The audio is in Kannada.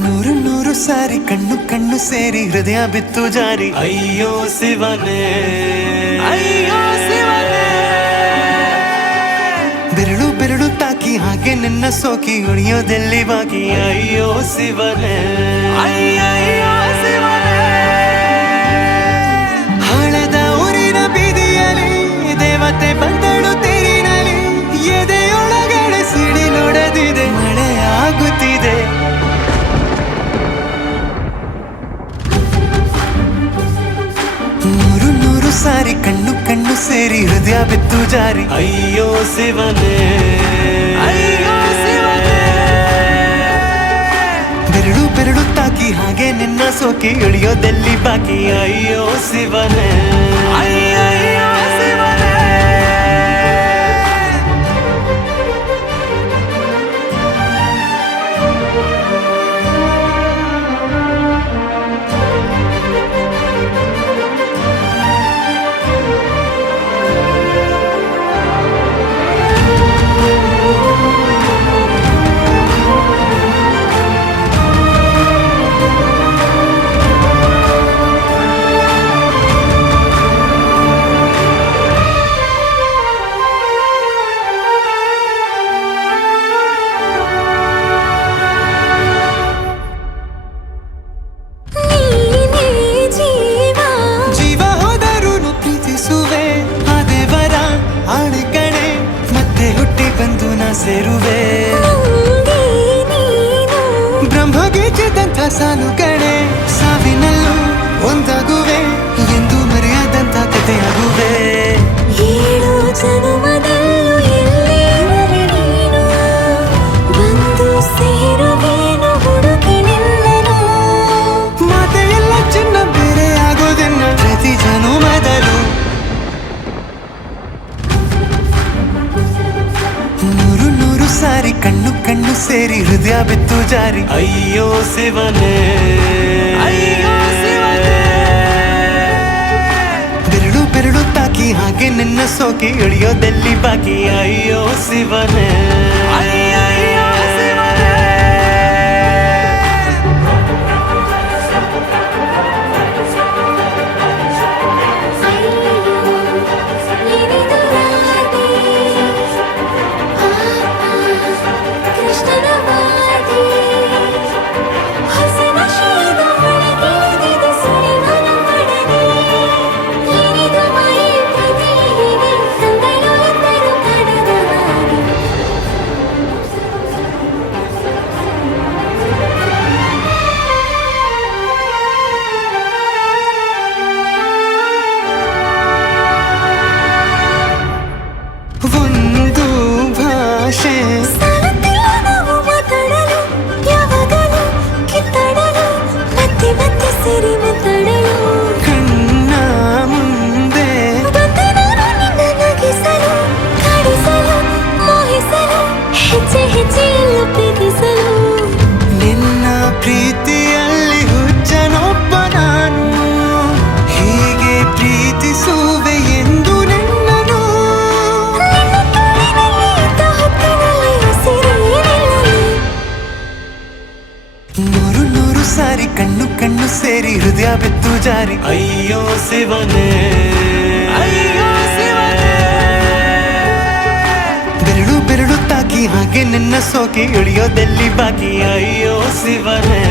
ನೂರು ನೂರು ಸಾರಿ ಕಣ್ಣು ಕಣ್ಣು ಸೇರಿ ಹೃದಯ ಬಿತ್ತು ಜಾರಿ ಅಯ್ಯೋ ಶಿವನೇ ಅಯ್ಯೋ ಶಿವನೇ ಬೆರಳು ಬೆರಳು ತಾಕಿ ಹಾಗೆ ನಿನ್ನ ಸೋಕಿ ಉಳಿಯೋದೆಲ್ಲಿ ಬಾಕಿ ಅಯ್ಯೋ ಶಿವನೇ ಅಯ್ಯಯ್ಯೋ ಶಿವನೇ ಹಳದ ಊರಿನ ಬೀದಿಯಲ್ಲಿ ದೇವತೆ ಬಂದಳು ತೇರಿನಲ್ಲಿ ಎದೆಯೊಳಗಡೆ ಸಿಡಿ ನೋಡದಿದೆ ಮಳೆ ಆಗುತ್ತಿದೆ ನೂರು ನೂರು ಸಾರಿ ಕಣ್ಣು ಕಣ್ಣು ಸೇರಿ ಹೃದಯ ಬಿತ್ತು ಜಾರಿ ಅಯ್ಯೋ ಶಿವನೇ ಅಯ್ಯೋ ಶಿವನೇ ಬೆರಳು ಬೆರಳು ತಾಕಿ ಹಾಗೆ ನಿನ್ನ ಸೋಕಿ ಇಳಿಯೋದೆಲ್ಲಿ ಬಾಕಿ ಅಯ್ಯೋ ಶಿವನೇ ಅಯ್ಯಯ್ಯೋ ಶಿವನೇ ಸೇರುವೆ ಬ್ರಹ್ಮಗೀಚಿದಂಥ ಸಾಲು ಕಣೆ ಸಾವಿನಲ್ಲೂ ಒಂದಾಗುವೆ ಎಂದು ಮರೆಯದಂಥ ಕಥೆಯಾಗುವೆ ಏಳು ಜನುಮದಲ್ಲೂ ಎಲ್ಲೇ ನೀನು ಬಂದು ಸೇರುವೇನು ಹುಡುಕಿ ನಿನ್ನನು ಮಾತೆಯೆಲ್ಲ ಚಿನ್ನ ಬೇರೆ ಆಗೋದೆನ್ನ ಪ್ರತಿ ಜನುಮದಲ್ಲೂ ನೂರು ನೂರು ಸಾರಿ ಕಣ್ಣು ಕಣ್ಣು ಸೇರಿ ಹೃದಯ ಬಿತ್ತು ಜಾರಿ ಅಯ್ಯೋ ಶಿವನೇ ಅಯ್ಯೋ ಶಿವನೇ ಬೆರಳು ಬೆರಳು ತಾಕಿ ಹಾಗೆ ನಿನ್ನ ಸೋಕಿ ಇಳಿಯೋದೆಲ್ಲಿ ಬಾಕಿ ಅಯ್ಯೋ ಶಿವನೇ ಅಯ್ಯಯ್ಯೋ ಶಿವನೇ ಒಂದು ಭಾಷೆ ನಾವು ಮಾತಾಡಲು ಯಾವಾಗಲೂ ಕಿತ್ತಾಡಲು ಮತ್ತೆ ಮತ್ತೆ ಸೇರಿ ಮಾತಾಡಲು ಕಣ್ಣ ಮುಂದೆ ಬಂದೆ ನಾನು ನಿನ್ನ ನಗಿಸಲು ಕಾಡಿಸಲು ಮೋಹಿಸಲು ಹೆಜ್ಜೆ ಹೆಜ್ಜೆಯಲ್ಲೂ ಪ್ರೀತಿಸಲು ನಿನ್ನ ಪ್ರೀತಿಯಲ್ಲಿ ಹುಚ್ಚನೊಬ್ಬ ನಾನು ಹೀಗೆ ಪ್ರೀತಿಸುವೆ ಎಂದು ನಿನ್ನನು ನೂರು ನೂರು ಸಾರಿ ಕಣ್ಣು ಕಣ್ಣು ಸೇರಿ ಹೃದಯ ಬಿತ್ತು ಜಾರಿ ಅಯ್ಯೋ ಶಿವನೇ ಅಯ್ಯೋ ಶಿವನೇ ಬೆರಳು ಬೆರಳು ತಾಕಿ ಹಾಗೆ ನಿನ್ನ ಸೋಕಿ ಇಳಿಯೋದೆಲ್ಲಿ ಬಾಕಿ ಅಯ್ಯೋ ಶಿವನೇ